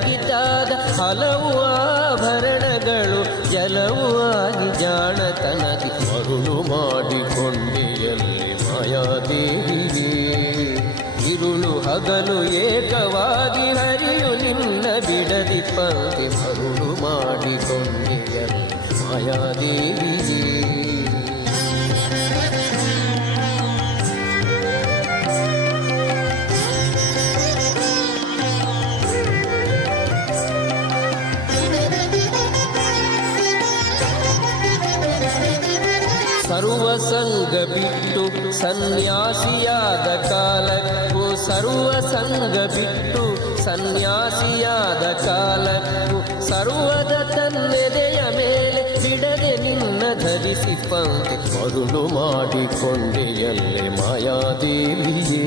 ಅಡಗಿತಾದ ಹಲವು ಆಭರಣಗಳು ಜಲವು ಆಗಿ ಜಾಣತನದಿ ಮರುಳು ಮಾಡಿಕೊಂಡಿಯಲ್ಲಿ ಮಾಯಾದೇವಿಗೆ ಇರುಳು ಹಗಲು ಏಕವಾಗಿ ಹರಿಯು ನಿನ್ನ ಬಿಡದಿ ಪಂಕ್ತಿ ಮರುಳು ಮಾಡಿಕೊಂಡಿಯಲ್ಲಿ ಮಾಯಾದೇವಿಗೆ ಸರ್ವಸಂಗ ಬಿಟ್ಟು ಸನ್ಯಾಸಿಯಾದ ಕಾಲಕ್ಕೂ ಸರ್ವಸಂಗ ಬಿಟ್ಟು ಸನ್ಯಾಸಿಯಾದ ಕಾಲಕ್ಕೂ ಸರ್ವದ ತನ್ನೆದೆಯ ಮೇಲೆ ಬಿಡದೆ ನಿನ್ನ ಧರಿಸಿ ಪಂಕ್ತಿ ಮರುಳು ಮಾಡಿಕೊಂಡೆಯಲ್ಲೇ ಮಾಯಾದೇವಿಯೇ